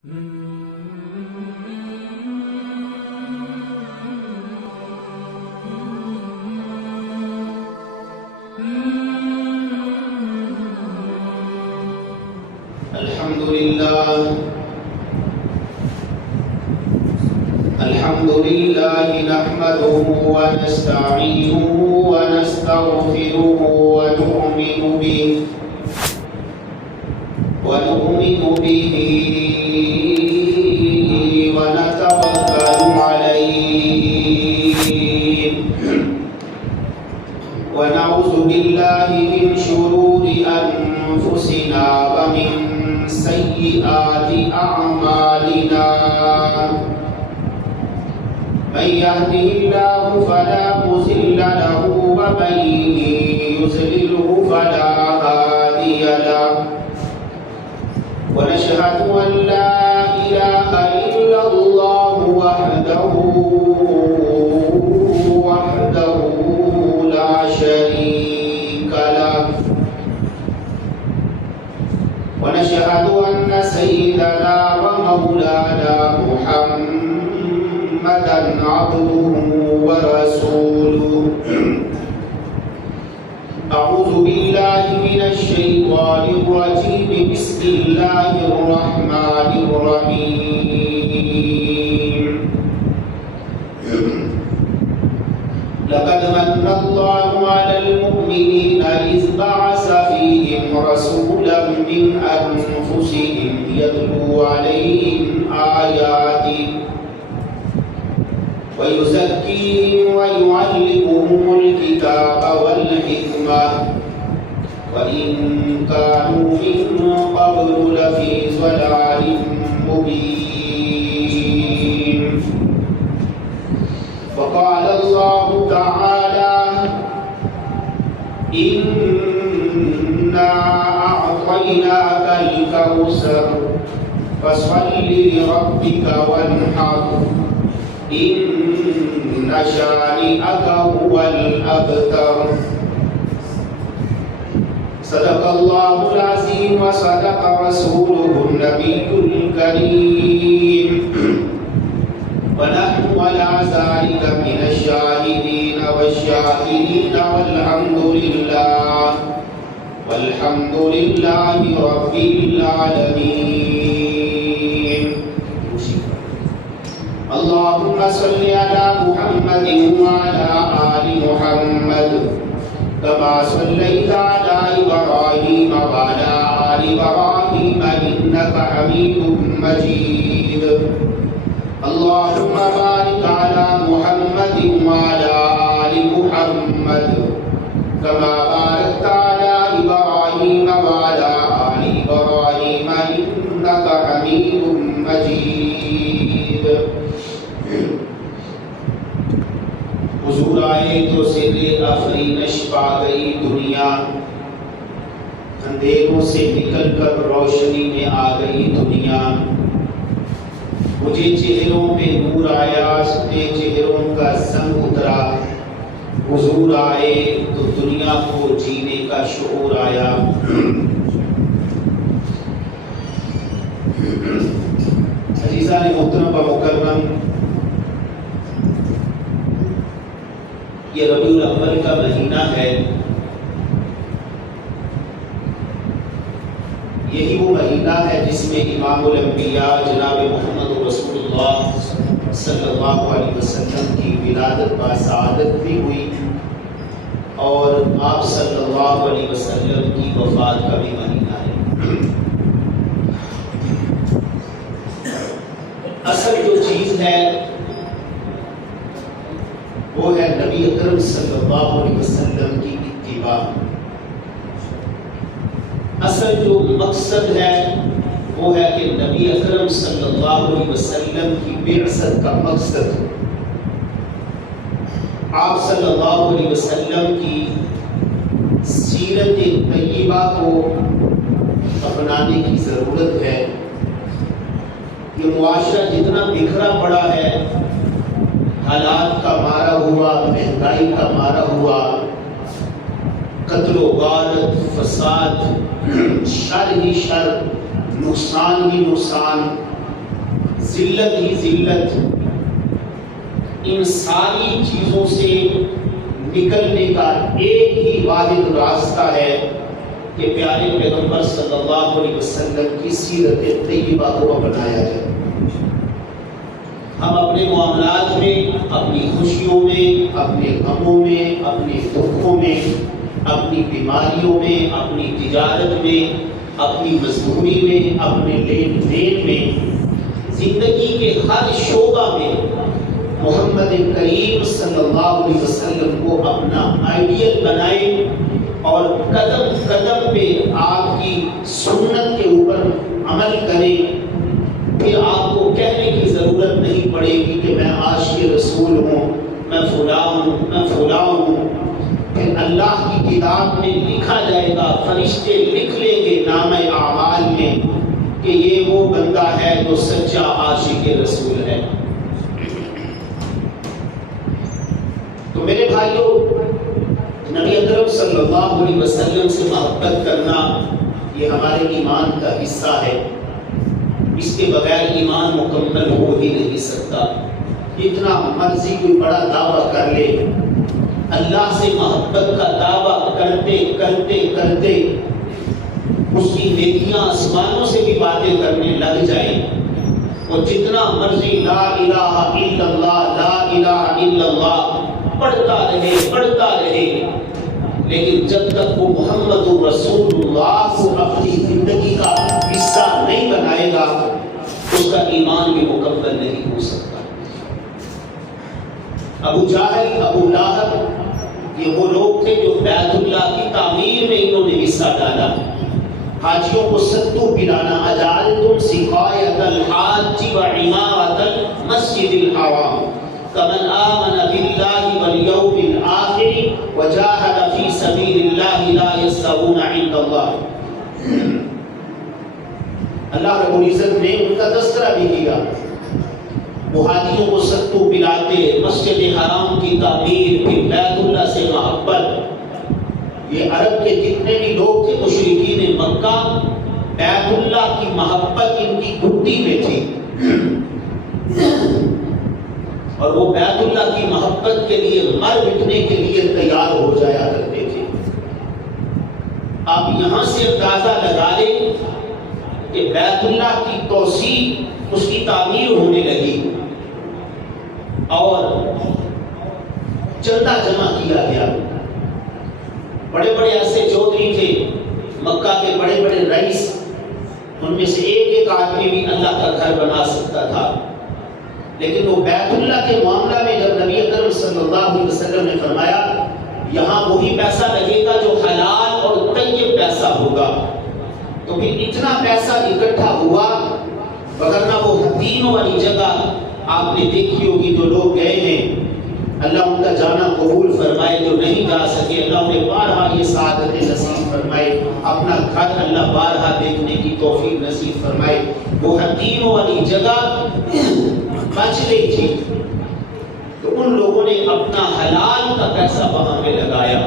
الحمد لله نحمده ونستعينه ونستغفره ونؤمن به ونتوكل عليه ونعوذ بالله من شرور أنفسنا ومن سيئات أعمالنا من يهده الله فلا مضل له ومن يضلله فلا هادي له ونشهد أن لا إله إلا الله وحده لا شريك له ونشهد أن سيدنا ومولانا محمدا عبده ورسوله أعوذ بالله من الشيطان الرجيم بسم الله الرحمن الرحيم لقد من الله على المؤمنين إذ بعث فيهم رسولا من أنفسهم يتلو عليهم آياته ويزكيهم ويعلمهم الكتاب والحكمة وإن كانوا من قبل لفي ضلال مبين وقال الله تعالى إنا أعطيناك الكوثر فصل لربك وانحر إن شانئك هو الأبتر صدق الله العظيم وصدق رسوله النبي الكريم ونحن على ذلك من الشاهدين والشاكرين والحمد لله رب العالمين اللهم صل على محمد وعلى آل محمد كما صليت على إبراهيم وعلى آل إبراهيم إنك حميد مجيد اللهم بارك على محمد وعلى آل محمد كما باركت على إبراهيم وعلى آل إبراهيم إنك حميد مجيد حضور آئے تو سر آفرینش پا گئی دنیا اندھیروں سے نکل کر روشنی میں آ گئی دنیا مجھے چہروں پہ نور آیا اپنے چہروں کا زنگ اترا حضور آئے تو دنیا کو جینے کا شعور آیا عزیزان محترم و مکرم یہ ربیع الاول کا مہینہ ہے یہی وہ مہینہ ہے جس میں امام الانبیاء جناب محمد رسول اللہ صلی اللہ علیہ وسلم کی ولادت بسعادت بھی ہوئی اور آپ صلی اللہ علیہ وسلم کی وفات کا بھی مہینہ ہے اصل جو چیز ہے وہ ہے نبی اکرم صلی اللہ علیہ وسلم کی اتباع اصل جو مقصد ہے وہ ہے کہ نبی اکرم صلی اللہ علیہ وسلم کی بعثت کا مقصد آپ صلی اللہ علیہ وسلم کی سیرت طیبہ کو اپنانے کی ضرورت ہے یہ معاشرہ جتنا بکھرا پڑا ہے حالات کا مارا ہوا مہنگائی کا مارا ہوا قتل و غارت فساد شر ہی شر نقصان ہی نقصان ذلت ہی ذلت، ان ساری چیزوں سے نکلنے کا ایک ہی واحد راستہ ہے کہ پیارے پیغمبر صلی اللہ علیہ وسلم کی سیرت طیبہ کو اپنایا جائے۔ ہم اپنے معاملات میں، اپنی خوشیوں میں، اپنے غموں میں، اپنے دکھوں میں، اپنی بیماریوں میں، اپنی تجارت میں، اپنی مزدوری میں، اپنے لین دین میں، زندگی کے ہر شعبہ میں محمد کریم صلی اللہ علیہ وسلم کو اپنا آئیڈیل بنائیں اور قدم قدم پہ آپ کی سنت کے اوپر عمل کریں۔ پھر آپ کو کہنے کی ضرورت نہیں پڑے گی کہ میں عاشق رسول ہوں، میں فلاں ہوں، میں فلاں ہوں۔ پھر اللہ کی کتاب میں لکھا جائے گا، فرشتے لکھ لیں گے نامہ اعمال میں کہ یہ وہ بندہ ہے جو سچا عاشق رسول ہے۔ تو میرے بھائیوں، نبی اکرم صلی اللہ علیہ وسلم سے محبت کرنا یہ ہمارے ایمان کا حصہ ہے۔ اس کے بغیر ایمان مکمل ہو ہی نہیں سکتا۔ اتنا مرضی کوئی بڑا دعویٰ کر لے، اللہ سے محبت کا دعویٰ کرتے کرتے کرتے اس کی نیکیاں آسمانوں سے بھی باتیں کرنے لگ جائیں، اور جتنا مرضی لا الہ الا اللہ، لا الہ الا اللہ پڑھتا رہے، لیکن جب تک وہ محمد رسول اللہ کو اپنی زندگی کا حصہ نہیں بنائے گا، اس کا ایمان بھی مکمل نہیں ہو سکتا۔ ابو جہل، ابو لہب، یہ وہ لوگ تھے جو بیت اللہ کی تعمیر میں انہوں نے حصہ ڈالا۔ حاجیوں کو ستو پلانا، اجعلتم سقایۃ الحاج وعمارۃ المسجد الحرام کمن آمن باللہ والیوم الآخر وجاہد فی سبیل اللہ لا یستوون عند اللہ۔ اللہ رب العزت نے ان کا تذکرہ بھی کیا۔ وہ حاجیوں کو ستو پلاتے، مسجد حرام کی تعمیر، پھر بیت اللہ سے محبت۔ یہ عرب کے جتنے بھی لوگ تھے مشرکین مکہ، بیت اللہ کی محبت ان کی گھٹی میں تھی، اور وہ بیت اللہ کی محبت کے لیے مر مٹنے کے لیے تیار ہو جایا کرتے تھے۔ آپ یہاں سے اندازہ لگا لیں کہ بیت اللہ کی توسیع، اس کی تعمیر ہونے لگی اور چندہ جمع کیا گیا۔ بڑے بڑے ایسے چودھری تھے مکہ کے، بڑے بڑے رئیس، ان میں سے ایک ایک آدمی بھی اللہ کا گھر بنا سکتا تھا، لیکن وہ بیت اللہ کے معاملہ میں جب نبی اکرم صلی اللہ علیہ وسلم نے فرمایا یہاں وہی پیسہ لگے گا جو حلال اور طیب پیسہ ہوگا، تو پھر اتنا پیسہ اکٹھا ہوا، وگرنہ وہ حتیم والی جگہ آپ نے دیکھی ہوگی، جو لوگ گئے ہیں اللہ ان کا جانا قبول فرمائے، جو نہیں جا سکے اللہ انہیں بارہا یہ سعادت نصیب فرمائے، اپنا گھر اللہ بارہا دیکھنے کی توفیق نصیب فرمائے۔ وہ حتیم والی جگہ بچ گئی تھی، تو ان لوگوں نے اپنا حلال کا پیسہ وہاں پہ لگایا،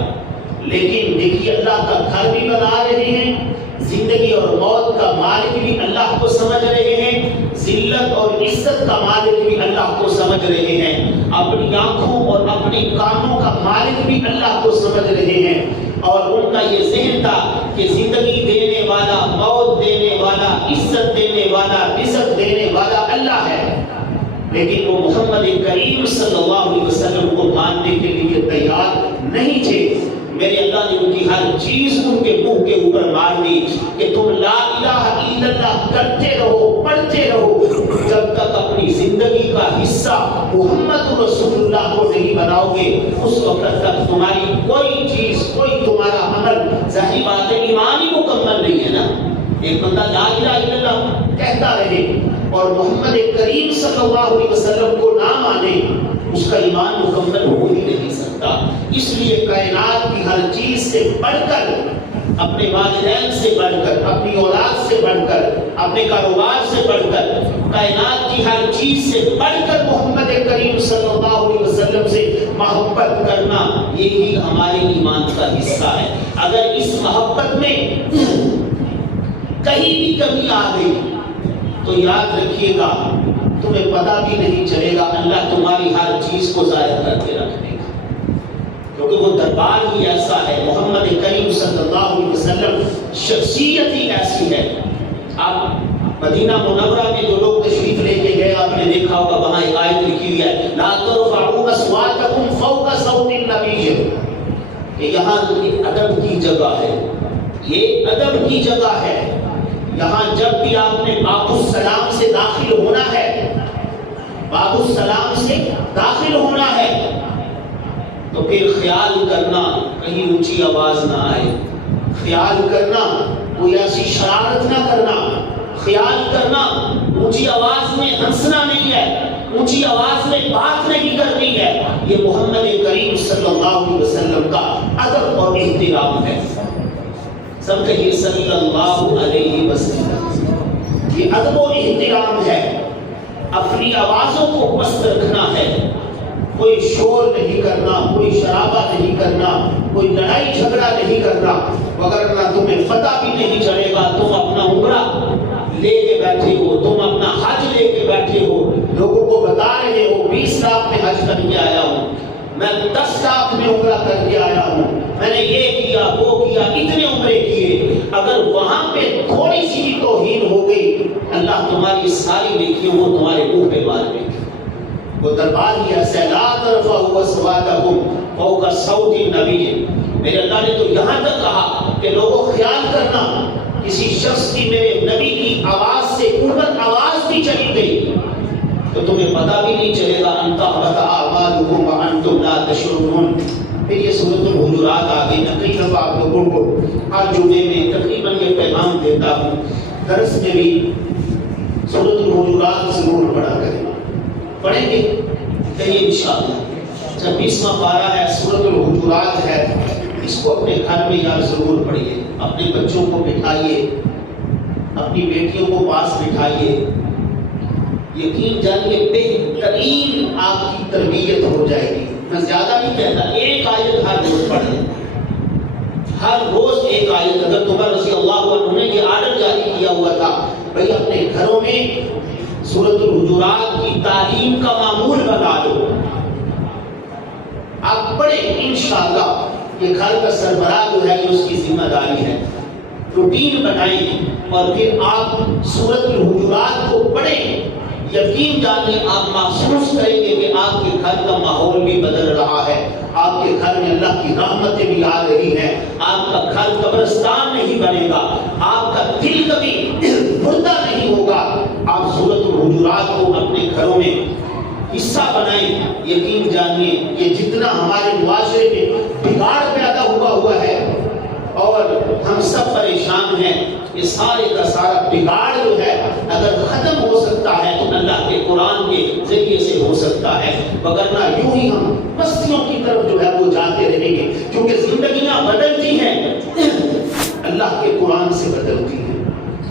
لیکن دیکھیے اللہ کا گھر بھی بنا رہے ہیں، زندگی اور موت کا مالک بھی اللہ کو سمجھ رہے ہیں، ذلت اور عزت کا مالک بھی اللہ کو سمجھ رہے ہیں، اپنی آنکھوں اور اپنے کانوں کا مالک بھی اللہ کو سمجھ رہے ہیں، اور ان کا یہ ذہن تھا کہ زندگی دینے والا، موت دینے والا، عزت دینے والا، رزق دینے والا اللہ ہے، لیکن وہ محمد کریم صلی اللہ علیہ وسلم کو ماننے کے لیے تیار نہیں تھے۔ میرے اللہ نے ان کی ہر چیز ان کے منہ کے اوپر مار دی کہ تم لا الہ الا اللہ کرتے رہو، پڑھتے رہو، جب تک اپنی زندگی کا حصہ محمد رسول اللہ کو نہیں بناؤ گے، اس وقت تک تمہاری کوئی چیز، کوئی تمہارا عمل، ظاہری بات ہے ایمان ہی مکمل نہیں ہے نا۔ ایک بندہ لا الہ الا اللہ کہتا رہے اور محمد کریم صلی اللہ علیہ وسلم کو نہ مانے، اس کا ایمان مکمل ہو ہی نہیں سکتا۔ اس لیے کائنات کی ہر چیز سے بڑھ کر، اپنے والدین سے بڑھ کر، اپنی اولاد سے بڑھ کر، اپنے کاروبار سے بڑھ کر، کائنات کی ہر چیز سے بڑھ کر محمد کریم صلی اللہ علیہ وسلم سے محبت کرنا، یہی ہمارے ایمان کا حصہ ہے۔ اگر اس محبت میں کہیں بھی کمی آ گئی تو یاد رکھیے گا تمہیں پتہ بھی نہیں چلے گا اللہ تمہاری ہر چیز کو ظاہر کر کے رکھ دے گا، کیونکہ وہ دربار ہی ایسا ہے، محمد کریم صلی اللہ علیہ وسلم شخصیت ہی ایسی ہے۔ آپ مدینہ منورہ میں جو لوگ تشریف لے کے گئے آپ نے دیکھا ہوگا وہاں ایک آیت لکھی ہوئی ہے لا ترفعوا اصواتکم فوق صوت النبی، کہ یہاں ادب کی جگہ ہے، یہ ادب کی جگہ ہے، یہاں جب بھی آپ نے باب السلام سے داخل ہونا ہے، باب السلام سے داخل ہونا ہے تو پھر خیال کرنا کہیں اونچی آواز نہ آئے، خیال کرنا کوئی ایسی شرارت نہ کرنا، خیال کرنا اونچی آواز میں ہنسنا نہیں ہے، اونچی آواز میں بات نہیں کرنی ہے، یہ محمد کریم صلی اللہ علیہ وسلم کا ادب اور احترام ہے۔ سب کہیے صلی اللہ علیہ وسلم، یہ ادب و احترام ہے، اپنی آوازوں کو پست رکھنا ہے، کوئی شور نہیں کرنا، کوئی شرابہ نہیں کرنا، کوئی لڑائی جھگڑا نہیں کرنا، وگرنہ تمہیں پتہ بھی نہیں چلے گا تم اپنا عمرہ لے کے بیٹھے ہو، تم اپنا حج لے کے بیٹھے ہو، لوگوں کو بتا رہے ہو 20 لاکھ میں حج کر کے آیا ہوں، میں 10 لاکھ میں عمرہ کر کے آیا ہوں، میں نے یہ کیا وہ کیا، اتنے عمرے کیے، اگر وہاں پہ تھوڑی سی بھی توہین ہو گئی اللہ تمہاری ساری نیکیوں کو تمہارے منہ پہ مار دے گا۔ وہ دربار ہی ایسا ہے لا ترفعوا اصواتکم فوق صوت النبی، میرے اللہ نے تو یہاں تک کہا کہ لوگوں خیال کرنا کسی شخص کی میرے نبی کی آواز سے بلند آواز بھی چلی گئی تو تمہیں پتہ بھی نہیں چلے گا ان تحبط اعمالکم وانتم لا تشعرون۔ پھر یہ سورۃ الحجرات آ گئی، میں کئی دفعہ آپ لوگوں کو ہر جمعے میں تقریباً یہ پیغام دیتا ہوں، درس میں بھی سورۃ الحجرات ضرور پڑھا کریں، پڑھیں گے کہیے انشاءاللہ۔ 26واں پارہ ہے، سورۃ الحجرات ہے، اس کو اپنے گھر میں یاد ضرور پڑھیے، اپنے بچوں کو بٹھائیے، اپنی بیٹیوں کو پاس بٹھائیے، یقین جانیے بہترین آپ کی تربیت ہو جائے گی۔ میں زیادہ نہیں کہتا، ایک آیت ہر روز پڑھ لیں، ہر روز ایک آیت۔ اگر عمر رضی اللہ عنہ نے یہ آرڈر جاری کیا ہوا تھا بھئی اپنے گھروں میں سورۃ الحجرات کی تعلیم کا معمول بنا لو، آپ پڑھیں انشاءاللہ، یہ گھر کا سربراہ جو ہے یہ اس کی ذمہ داری ہے، روٹین بنائیں اور پھر آپ سورۃ الحجرات کو پڑھیں، یقین جانیں آپ محسوس کریں گے کہ آپ کے گھر کا ماحول بھی بدل رہا ہے، آپ کے گھر میں اللہ کی رحمتیں بھی آ رہی ہیں، آپ کا گھر قبرستان نہیں بنے گا، آپ کا دل کبھی مردہ نہیں ہوگا۔ آپ سورۃ الحجرات کو اپنے گھروں میں حصہ بنائیں، یقین جانیے یہ جتنا ہمارے معاشرے میں بگاڑ پیدا ہوا ہے اور ہم سب پریشان ہیں، یہ سارے کا سارا بگاڑ جو ہے اگر ختم ہو سکتا ہے تو اللہ کے قرآن کے ذریعے سے ہو سکتا ہے، وگرنہ یوں ہی ہم بستیوں کی طرف جو ہے وہ جاتے رہیں گے، کیونکہ زندگیاں بدلتی ہیں اللہ کے قرآن سے بدلتی ہیں،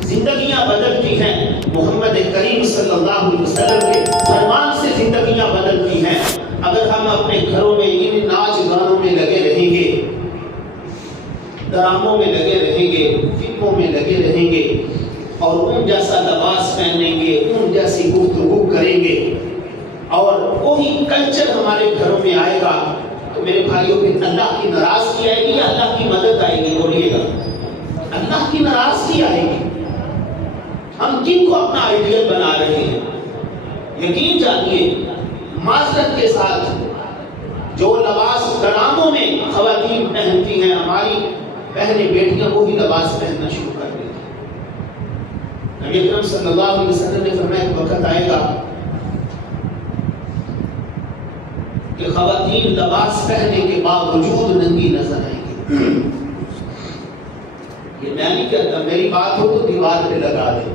زندگیاں بدلتی ہیں محمد کریم صلی اللہ علیہ وسلم کے فرمان سے زندگیاں بدلتی ہیں۔ اگر ہم اپنے گھروں میں ان ناچ گانوں میں لگے رہیں گے، ڈراموں میں لگے رہیں گے، فلموں میں لگے رہیں گے اور ان جیسا لباس پہنیں گے، ان جیسی گفتگو کریں گے اور وہی کلچر ہمارے گھروں میں آئے گا تو میرے بھائیوں پھر اللہ کی ناراضگی آئے گی یا اللہ کی مدد آئے گی؟ بولیے گا، اللہ کی ناراضگی آئے گی۔ ہم کن کو اپنا آئیڈیل بنا رہے ہیں؟ یقین جانیے معذرت کے ساتھ جو لباس ڈراموں میں خواتین پہنتی ہیں، ہماری بہنیں بیٹیاں وہی لباس پہننا شروع کر دیتی ہیں۔ نبی اکرم صلی اللہ علیہ وسلم نے فرمایا کہ وقت آئے گا کہ خواتین لباس پہننے کے باوجود ننگی نظر آئیں گی۔ یہ میں نہیں کہتا، میری بات ہو تو دیوار پہ لگا دیں۔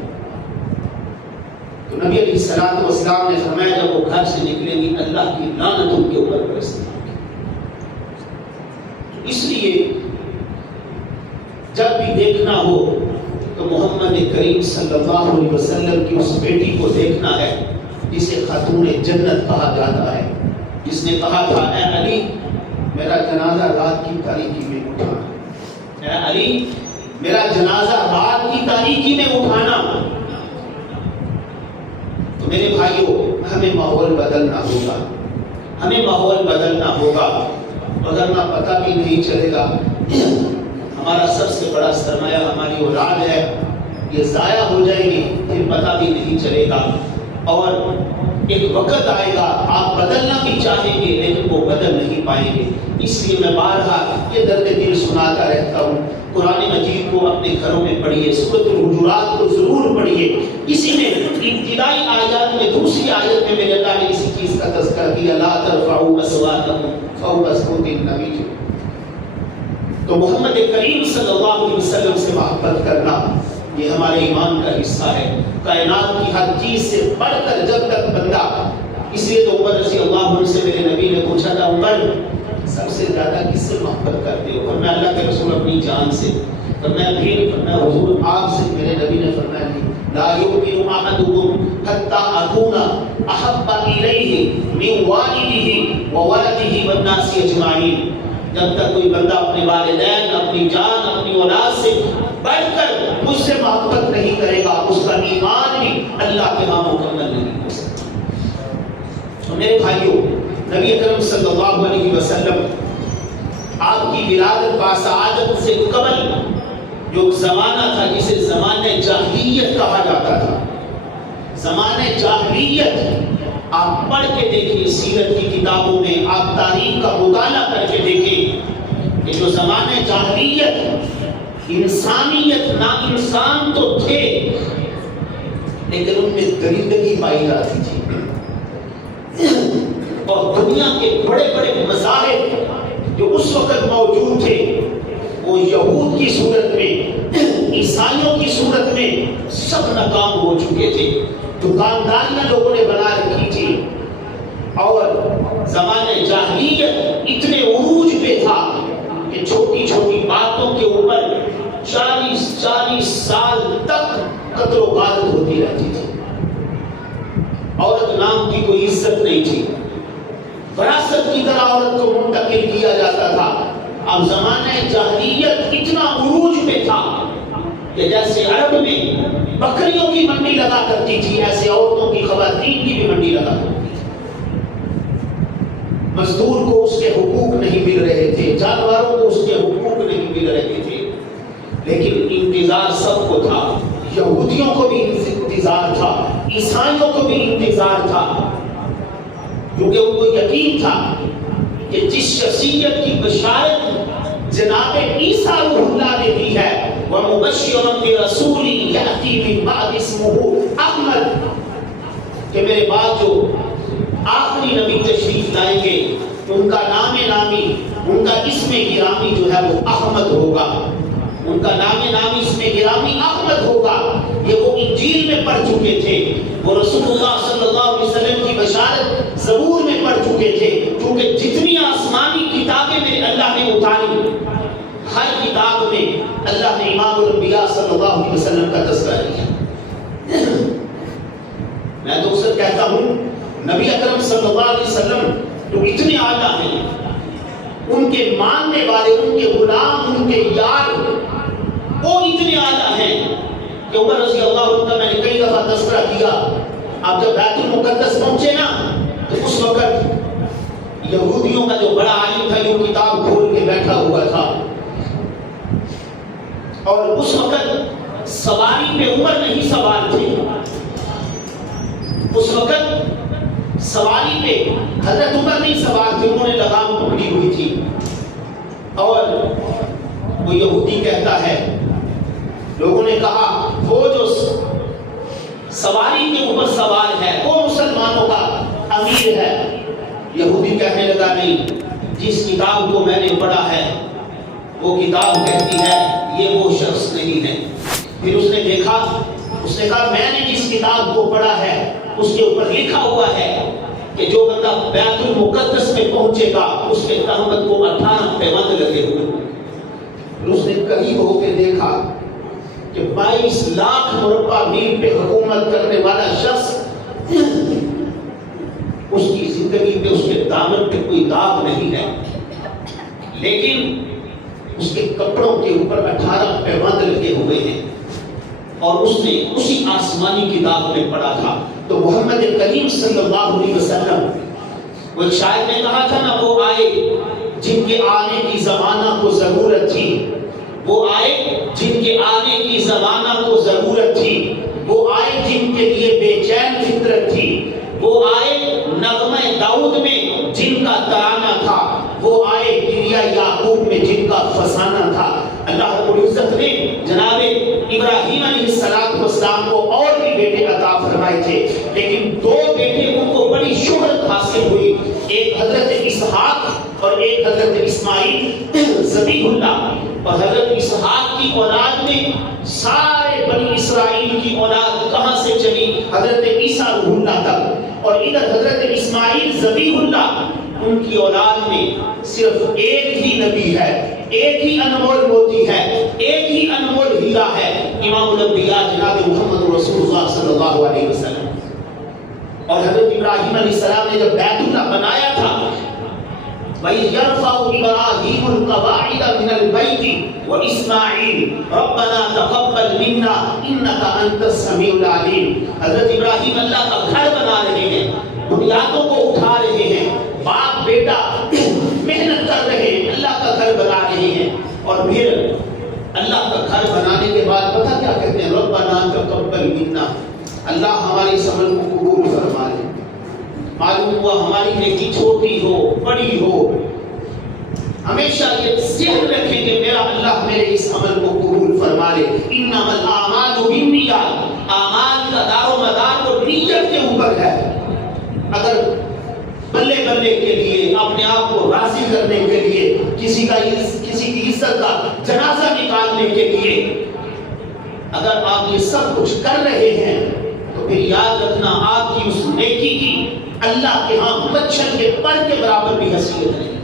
تو نبی علیہ الصلوۃ والسلام نے فرمایا جب وہ گھر سے نکلیں گی اللہ کی لعنت ان کے اوپر برسے گی۔ اس لیے جب بھی دیکھنا ہو تو محمد کریم صلی اللہ علیہ وسلم کی اس بیٹی کو دیکھنا ہے جسے خاتون جنت کہا جاتا ہے، جس نے کہا تھا اے علی میرا جنازہ رات کی تاریکی میں اٹھانا، اے علی میرا جنازہ رات کی تاریکی میں اٹھانا۔ تو تو میرے بھائیوں ہمیں ماحول بدلنا ہوگا، ہمیں ماحول بدلنا ہوگا، بدلنا پتہ بھی نہیں چلے گا۔ ہمارا سب سے بڑا سرمایہ ہماری اولاد ہے، یہ ضائع ہو جائے گی پھر پتہ بھی نہیں چلے گا، اور ایک وقت آئے گا آپ بدلنا بھی چاہیں گے لیکن وہ بدل نہیں پائیں گے۔ اس لیے میں بارہا یہ درد دل سناتا رہتا ہوں، قرآن مجید کو اپنے گھروں میں پڑھیے، سورۃ الحجرات کو ضرور پڑھیے۔ اسی میں ابتدائی آیات میں دوسری آیت میں میرے اللہ نے اسی چیز کا تذکرہ کیا، لا ترفعوا اصواتکم فوق صوت النبی۔ تو محمد کریم صلی اللہ علیہ وسلم سے محبت کرنا یہ ہمارے ایمان کا حصہ ہے۔ کائنات کی ہر چیز سے بڑھ کر جب تک بندہ، اس لیے تو عمر رضی اللہ عنہ سے میرے نبی نے پوچھا تھا، عمر سب سے زیادہ کس سے محبت کرتے ہو؟ اور میں اللہ کے رسول اپنی جان سے، فرمایا حضور آپ سے۔ میرے نبی نے فرمایا لا یؤمن احدکم حتی اکون احب الیہ من والدہ وولدہ والناس اجمعین۔ جب تک کوئی بندہ اپنے والدین، اپنی جان، اپنی اولاد سے بڑھ کر مجھ سے محبت نہیں کرے گا، اس کا ایمان بھی اللہ کے ہاں مکمل نہیں ہو سکتا۔ میرے بھائیوں، نبی اکرم صلی اللہ علیہ وسلم آپ کی ولادت باسعادت سے قبل جو زمانہ تھا جسے زمانہ جاہلیت کہا جاتا تھا، زمانہ جاہلیت آپ پڑھ کے دیکھیں سیرت کی کتابوں میں، آپ تاریخ کا مطالعہ کر کے دیکھیں کہ جو زمانہ جاہلیت، انسانیت، نا انسان تو تھے لیکن ان میں درندگی پائی جاتی تھی، اور دنیا کے بڑے بڑے مذاہب جو اس وقت موجود تھے وہ یہود کی صورت میں، عیسائیوں کی صورت میں سب ناکام ہو چکے تھے۔ دکانداریاں لوگوں نے بنا رکھی تھی، اور زمانے جاہلیت اتنے عروج پہ تھا کہ چھوٹی چھوٹی باتوں کے اوپر 40 سال تک قتل و غارت ہوتی رہتی تھی۔ عورت نام کی کوئی عزت نہیں تھی، وراثت کی طرح عورت کو منتقل کیا جاتا تھا۔ اب زمانہ جاہلیت اتنا عروج پہ تھا کہ جیسے عرب میں بکریوں کی منڈی لگا کرتی تھی، ایسے عورتوں کی، خواتین کی بھی منڈی لگا کرتی تھی۔ مزدور کو اس کے حقوق نہیں مل رہے تھے، جانوروں کو اس کے حقوق نہیں مل رہے تھے، لیکن انتظار سب کو تھا۔ یہودیوں کو بھی انتظار تھا، عیسائیوں کو بھی انتظار تھا، کیونکہ ان کو یقین تھا کہ جس شخصیت کی بشارت جناب عیسیٰ روح اللہ نے دی ہے، وَمُبَشِّرًا بِرَسُولٍ يَأْتِي مِن بَعْدِ اسْمُهُ أَحْمَدُ، کہ میرے بعد جو آخری نبی تشریف لائیں گے ان کا نام نامی، ان کا اسم گرامی جو ہے وہ احمد ہوگا، ان کا نام نامی اسم گرامی احمد ہوگا۔ یہ وہ انجیل میں پڑھ چکے تھے، وہ رسول اللہ صلی اللہ علیہ وسلم کی بشارت زبور میں پڑھ چکے تھے، کیونکہ جتنی آسمانی کتابیں میرے اللہ نے اتاری، ہر کتاب میں اللہ نے امام الانبیاء صلی اللہ علیہ وسلم کا تذکرہ کیا۔ میں تو اکثر کہتا ہوں نبی اکرم صلی اللہ علیہ وسلم تو اتنے اعلیٰ ہیں، ان کے ماننے والے، ان کے غلام، ان کے یار وہ اتنے اعلیٰ ہیں کہ عمر رضی اللہ عنہ کا میں نے کئی دفعہ تذکرہ کیا۔ آپ جب بیت المقدس پہنچے نا تو اس وقت یہودیوں کا جو بڑا عالم تھا وہ کتاب کھول کے بیٹھا ہوا تھا، اور اس وقت سواری پہ عمر نہیں سوار تھے، اس وقت سواری پہ حضرت عمر نہیں سوار تھے، انہوں نے لگام پکڑی ہوئی تھی، اور وہ یہودی کہتا ہے، لوگوں نے کہا وہ جو سواری کے اوپر سوار ہے وہ مسلمانوں کا امیر ہے۔ یہودی کہنے لگا نہیں، جس کتاب کو میں نے پڑھا ہے وہ کتاب کہتی ہے یہ وہ شخص نہیں ہے۔ پھر اس نے دیکھا، اس نے کہا میں نے جس کتاب کو پڑھا ہے اس کے اوپر لکھا ہوا ہے کہ جو بندہ بیت المقدس میں پہنچے گا اس کے تہمت کو 18 پیوند لگے ہوئے۔ پھر اس نے قریب ہو کے دیکھا کہ 22 لاکھ مربع میل پہ حکومت کرنے والا شخص، اس کی زندگی پہ، اس کے دامن پہ کوئی داغ نہیں ہے، لیکن اس کے کپڑوں کے اوپر 18 پیوند لگے ہوئے ہیں۔ اور اس نے اسی آسمانی کتاب میں پڑھا تھا. تو محمد کریم صلی اللہ علیہ وسلم، وہ ایک شاعر نے کہا تھا نا، وہ آئے جن کے آنے کی زمانہ کو ضرورت تھی، وہ آئے جن کے آنے کی زمانہ کو ضرورت تھی، وہ آئے جن کے لیے بے چین فطرت تھی، وہ آئے نغمہ داؤد میں جن کا ترانہ تھا، وہ آئے گریہ یعقوب میں جن کا فسانہ تھا. اللہ رب العزت نے جناب ابراہیم علیہ السلام کو اور بھی بیٹے عطا فرمائے تھے، لیکن دو بیٹے ان کو بڑی شہرت حاصل ہوئی، ایک حضرت اسحاق اور ایک حضرت اسماعیل ذبیح اللہ. اور حضرت اسحاق کی اولاد میں سارے بنی اسرائیل کی اولاد کہاں سے چلی؟ حضرت عیسیٰ روح اللہ تک. اور ادھر حضرت اسماعیل ذبیح اللہ، ان کی اولاد میں صرف ایک ہی نبی ہے، ایک ہی انمول موتی ہے، ایک ہی انمول ہیرا ہے، امام الانبیاء جناب محمد رسول اللہ صلی اللہ علیہ وسلم. اور حضرت ابراہیم علیہ السلام نے جب بیت اللہ بنایا تھا، وَإِذْ يَرْفَعُ إِبْرَاهِيمُ الْقَوَاعِدَ مِنَ الْبَيْتِ وَإِسْمَاعِيلُ رَبَّنَا تَقَبَّلْ مِنَّا إِنَّكَ أَنْتَ السَّمِيعُ الْعَلِيمُ. حضرت ابراہیم اللہ کا گھر بنا رہے ہیں، بنیادوں کو اٹھا رہے ہیں، باپ بیٹا محنت کر رہے ہیں، اللہ کا گھر بنا رہے ہیں. اور پھر اللہ کا گھر بنانے کے بعد پتہ کیا کہتے ہیں؟ ربنا تقبل منا، اللہ ہماری اس عمل کو قبول فرما لے. معلوم ہوا ہماری نیکی چھوٹی ہو بڑی ہو، ہمیشہ یہ ذہن رکھیں کہ میرا اللہ میرے اس عمل کو قبول فرما لے. انما الاعمال بالنیات، اعمال کا دار و مدار وہ نیت کے اوپر ہے. اگر بلے بلے کے لیے، اپنے آپ کو راضی کرنے کے لیے، کسی کی عزت کا جنازہ نکالنے کے لیے اگر آپ یہ سب کچھ کر رہے ہیں تو پھر یاد رکھنا آپ کی اس نیکی کی اللہ کے ہاں مچھر کے پر کے برابر بھی حیثیت نہیں.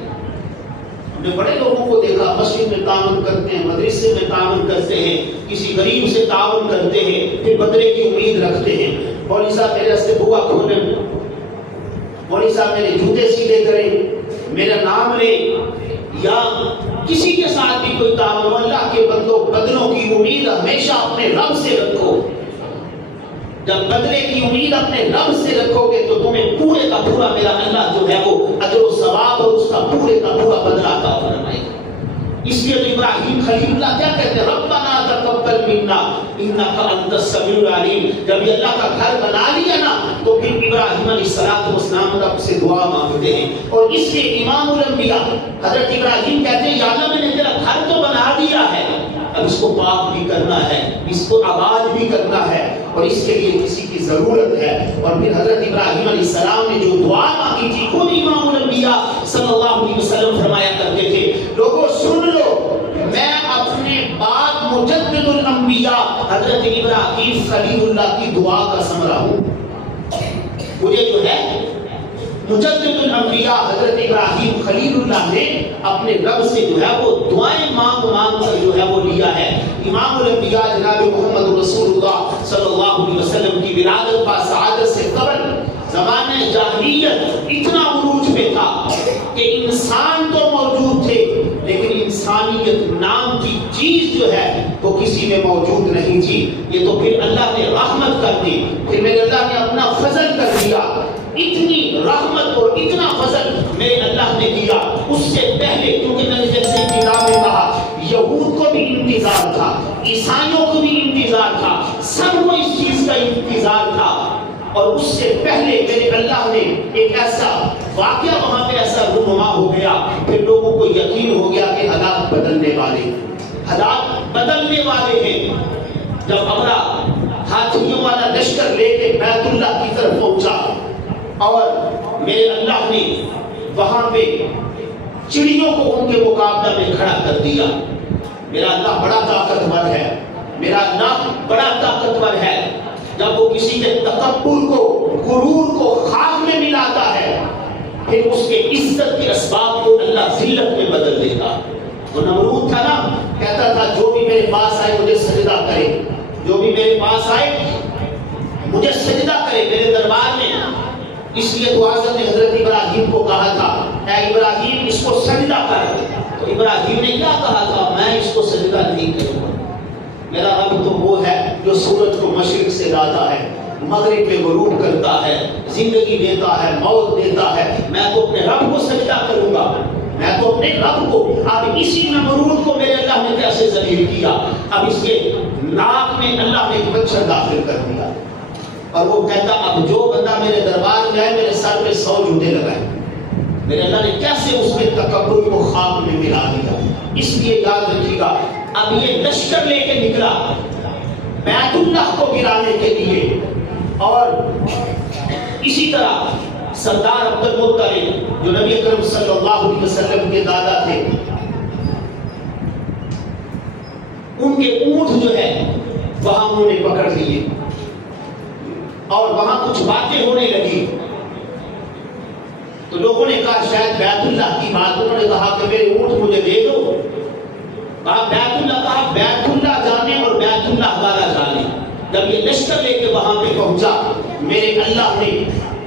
ہم نے بڑے لوگوں کو دیکھا مسجد میں تعاون کرتے ہیں، مدرسے میں تعاون کرتے ہیں، کسی غریب سے تعاون کرتے ہیں، پھر بدلے کی امید رکھتے ہیں. مولوی صاحب میرے سے بوا کھولیں، مولوی صاحب میرے جوتے سیدھے کریں، میرا نام لیں، یا کسی کے ساتھ بھی کوئی تعاون. اللہ کے بدلوں کی امید ہمیشہ اپنے رب سے رکھو. جب بدلے کی امید اپنے رب سے رکھو گے تو تمہیں پورے کا پورا میرا اللہ جو ہے وہ اجر و ثواب اور اس کا پورے کا پورا بدلہ عطا فرمائے گا. اس لیے تو ابراہیم خلیل اللہ کیا کہتے ہیں؟ ربنا تقبل منا انک انت السمیع العلیم. جب یہ اللہ کا گھر بنا لیا نا تو پھر ابراہیم علیہ السلام رب سے دعا مانگتے ہیں. اور اس لیے امام الانبیاء حضرت ابراہیم کہتے ہیں یا اللہ میں نے تیرا گھر تو بنا دیا ہے، اب اس کو پاک بھی کرنا ہے، اس کو آباد بھی کرنا ہے، اور اس کے لیے کسی کی ضرورت ہے. اور پھر حضرت ابراہیم علیہ السلام نے جو دعا مانگی تھی خود امام الانبیاء صلی اللہ علیہ وسلم فرمایا کرتے تھے، لوگوں سن لو، میں اپنے بعد مجدد الانبیاء حضرت ابراہیم خلیل اللہ کی دعا کا ثمرہ ہوں. مجھے جو ہے مجدد الانبیاء حضرت ابراہیم خلیل اللہ نے اپنے رب سے جو ہے وہ دعائیں مانگ کر جو ہے وہ لیا ہے. امام الانبیاء جناب محمد رسول اللہ صلی اللہ علیہ وسلم کی ولادت با سعادت سے قبل زمانہ جاہلیت اتنا عروج پہ تھا کہ انسان تو موجود تھے لیکن انسانیت نام کی چیز جو ہے وہ کسی میں موجود نہیں تھی. یہ تو پھر اللہ نے رحمت کر دی، پھر میرے اللہ نے اپنا فضل کر دیا. اتنی رحمت اور اتنا فضل میرے اللہ نے کیا. اس سے پہلے کیونکہ میں نے جیسے کتاب میں کہا یہود کو بھی انتظار تھا، عیسائیوں کو بھی انتظار تھا، سب کو اس چیز کا انتظار تھا. اور اس سے پہلے میرے اللہ نے ایک ایسا واقعہ وہاں پہ ایسا رونما ہو گیا کہ لوگوں کو یقین ہو گیا کہ حالات بدلنے والے ہیں. جب ابرا ہاتھیوں والا لشکر لے کے بیت اللہ کی طرف پہنچا اور میرے اللہ نے وہاں پہ چڑیوں کو ان کے مقابلہ میں کھڑا کر دیا. میرا اللہ بڑا طاقتور ہے، میرا اللہ بڑا طاقتور ہے. جب وہ کسی کے تکبر کو، غرور کو خاک میں ملاتا ہے پھر اس کے عزت کے اسباب کو اللہ ذلت میں بدل دیتا. وہ نمرود تھا نا، کہتا تھا جو بھی میرے پاس آئے مجھے سجدہ کرے، جو بھی میرے پاس آئے مجھے سجدہ کرے میرے دربار میں. اس لیے تو حضرت نے حضرت ابراہیم کو کہا تھا اے ابراہیم اس کو سجدہ کر. تو ابراہیم نے کیا کہا تھا؟ میں اس کو سجدہ نہیں کروں گا، میرا رب تو وہ ہے جو سورج کو مشرق سے لاتا ہے، مغرب میں غروب کرتا ہے، زندگی دیتا ہے، موت دیتا ہے۔ میں تو اپنے رب کو سجدہ کروں گا، میں تو اپنے رب کو۔ اب اسی نمرود کو میرے اللہ نے کیسے ذلیل کیا؟ اب اس کے ناک میں اللہ نے ایک مچھر داخل کر دیا، اور وہ کہتا اب جو بندہ میرے دربار میں آئے میرے سر پہ 100 جوتے لگائے۔ میرے اللہ نے کیسے اس کے تکبر کو خاک میں ملا دیا۔ اس لیے یاد رکھیے گا، اب یہ لشکر لے کے نکلا بیت اللہ کو گرانے کے لیے، اور اسی طرح سردار عبد المطلب جو نبی اکرم صلی اللہ علیہ وسلم کے دادا تھے، ان کے اونٹ جو ہے وہاں انہوں نے پکڑ لیے، اور وہاں کچھ باتیں ہونے لگی تو لوگوں نے کہا شاید بیت اللہ کی بات۔ انہوں نے کہا کہ میرے اونٹ مجھے دے دو۔ کہا بیت اللہ، کہا بیت اللہ جانے اور بیت اللہ والا جانے۔ جب یہ لشکر لے کے وہاں پہ پہنچا، میرے اللہ نے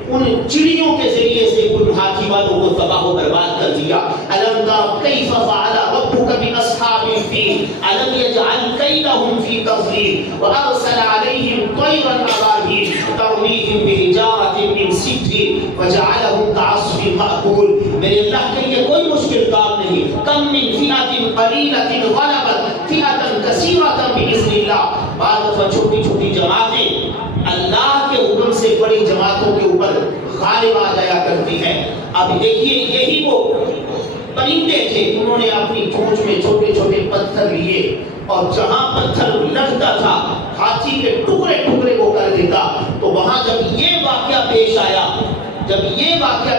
ان چڑیوں کے ذریعے سے ان ہاتھی والوں کو تباہ و برباد کر دیا۔ الم تر کیف فعل ربک باصحاب الفیل الم یجعل کیدہم فی تضلیل وارسل علیہم طیرا ابابیل ترمیہم بحجارۃ من سجیل وجعلہم کعصف مأکول۔ میرے اللہ کے لیے کوئی مشکل کام نہیں۔ کم من فئۃ قلیلۃ غلبت فئۃ کثیرۃ باذن اللہ۔ بعض دفعہ چھوٹی چھوٹی جماعتیں اللہ کے حکم سے بڑی جماعتوں کے اوپر غالب آ جایا کرتی ہیں۔ اب دیکھیے یہی وہ پرندے تھے، انہوں نے اپنی چونچ میں چھوٹے چھوٹے پتھر لیے، اور جہاں پتھر لگتا تھا ہاتھی کے ٹکڑے ٹکڑے وہ کر دیتا۔ تو وہاں جب یہ واقعہ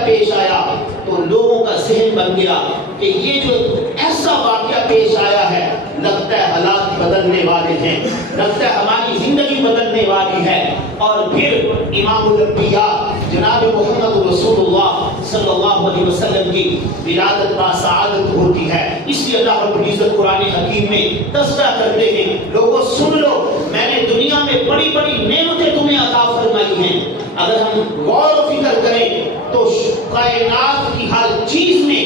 پیش آیا، تو لوگوں کا ذہن بن گیا کہ یہ جو ایسا واقعہ پیش آیا ہے، لگتا ہے حالات بدلنے والے ہیں، لگتا ہے ہماری زندگی بدلنے والی ہے۔ اور پھر امام الانبیاء جناب محمد رسول اللہ صلی اللہ علیہ وسلم کی ولادت باسعادت ہوتی ہے۔ اس لیے اللہ رب العزت قرآن حکیم میں تذکرہ کرتے ہیں، لوگوں سن لو، میں نے دنیا میں بڑی بڑی نعمتیں تمہیں عطا فرمائی ہیں۔ اگر ہم غور و فکر کریں تو کائنات کی ہر چیز میں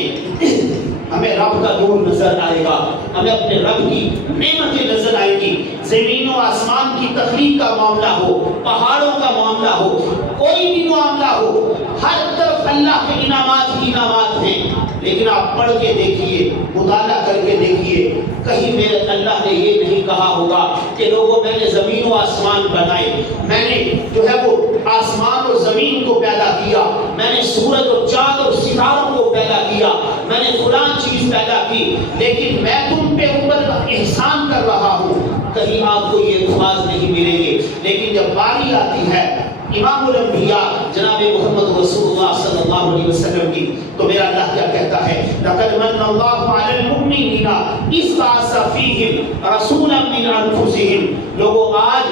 ہمیں رب کا نور نظر آئے گا، ہمیں اپنے رب کی نعمتیں نظر آئیں گی۔ زمین و آسمان کی تخلیق کا معاملہ ہو، پہاڑوں کا معاملہ ہو، کوئی بھی معاملہ ہو، ہر طرف اللہ کے انعامات ہیں۔ لیکن آپ پڑھ کے دیکھیے، مطالعہ کر کے دیکھیے، کہیں میرے اللہ نے یہ نہیں کہا ہوگا کہ لوگوں میں نے زمین و آسمان بنائے، میں نے جو ہے وہ آسمان اور زمین کو پیدا کیا، میں نے سورج اور چاند اور ستاروں کو پیدا کیا، میں نے فلان چیز پیدا کی، لیکن میں تم پہ اوپر احسان کر رہا ہوں۔ کہیں آپ کو یہ الفاظ نہیں ملیں گے، لیکن جب باری آتی ہے امام الانبیاء جناب محمد رسول اللہ صلی اللہ علیہ وسلم کی، تو میرا اللہ کیا کہتا ہے؟ لَقَدْ مَنَّ اللَّهُ عَلَى الْمُؤْمِنِينَ إِذْ بَعَثَ فِيهِمْ رَسُولًا مِّنْ أَنفُسِهِمْ۔ لوگوں آج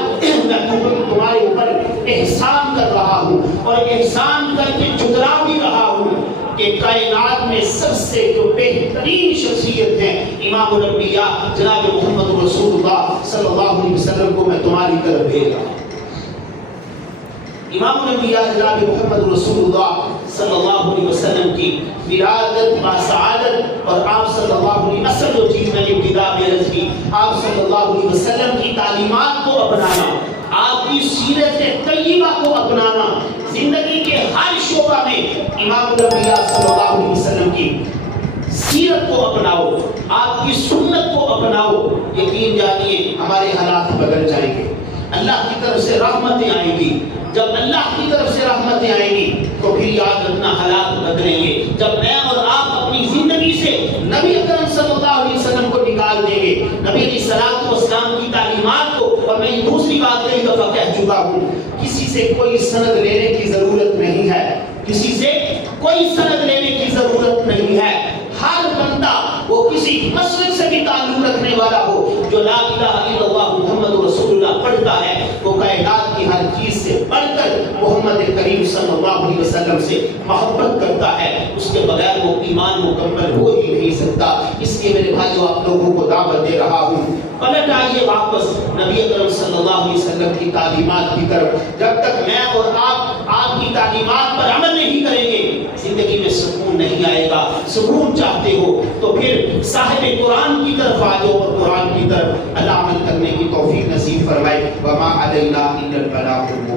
میں تمہارے اوپر احسان کر رہا ہوں، اور احسان کر کے جھٹلا بھی رہا ہوں کہ کائنات میں سب سے جو بہترین شخصیت ہے امام الانبیاء جناب محمد رسول اللہ صلی اللہ علیہ وسلم کو میں تمہاری طرف بھیج رہا ہوں۔ امام الانبیاء جناب محمد رسول اللہ صلی اللہ علیہ وسلم کی ولادت باسعادت، اور آپ صلی اللہ علیہ وسلم جو چیز میں نے ابتدا میں عرض کی، آپ صلی اللہ علیہ وسلم کی تعلیمات کو اپنانا، آپ کی سیرت طیبہ کو اپنانا، زندگی کے ہر شعبہ میں امام الانبیاء صلی اللہ علیہ وسلم کی سیرت کو اپناؤ، آپ کی سنت کو اپناؤ، یقین جانیے ہمارے حالات بدل جائیں گے، اللہ کی طرف سے رحمتیں آئیں گی۔ جب اللہ کی طرف سے رحمتیں آئیں گی تو پھر یاد رکھنا حالات بدلیں گے۔ جب میں اور آپ اپنی زندگی سے نبی اکرم صلی اللہ علیہ وسلم کو نکال دیں گے، نبی علیہ الصلوۃ والسلام کی تعلیمات کو، اور میں یہ دوسری بات کئی دفعہ کہہ چکا ہوں، کسی سے کوئی سند لینے کی ضرورت نہیں ہے، کسی سے کوئی سند لینے کی ضرورت نہیں ہے۔ ہر بندہ وہ کسی مسلک سے بھی تعلق رکھنے والا ہو، جو لا الہ الا اللہ محمد رسول اللہ پڑھتا ہے، وہ کائنات کی ہر چیز سے بڑھ کر محمد کریم صلی اللہ علیہ وسلم سے محبت کرتا ہے، اس کے بغیر وہ ایمان مکمل ہو ہی نہیں سکتا۔ اس لیے میرے بھائیو آپ لوگوں کو دعوت دے رہا ہوں، پلٹ آئیے واپس نبی اکرم صلی اللہ علیہ وسلم کی تعلیمات کی طرف۔ جب تک میں اور آپ کی تعلیمات پر عمل نہیں کریں گے، زندگی میں سکون نہیں نہیں آئے گا. سکون چاہتے ہو تو پھر صاحب قرآن کی طرف آ جاؤ اور قرآن کی طرف اللہ عمل کرنے کی توفیق نصیب فرمائے. وما علینا الا البلاغ.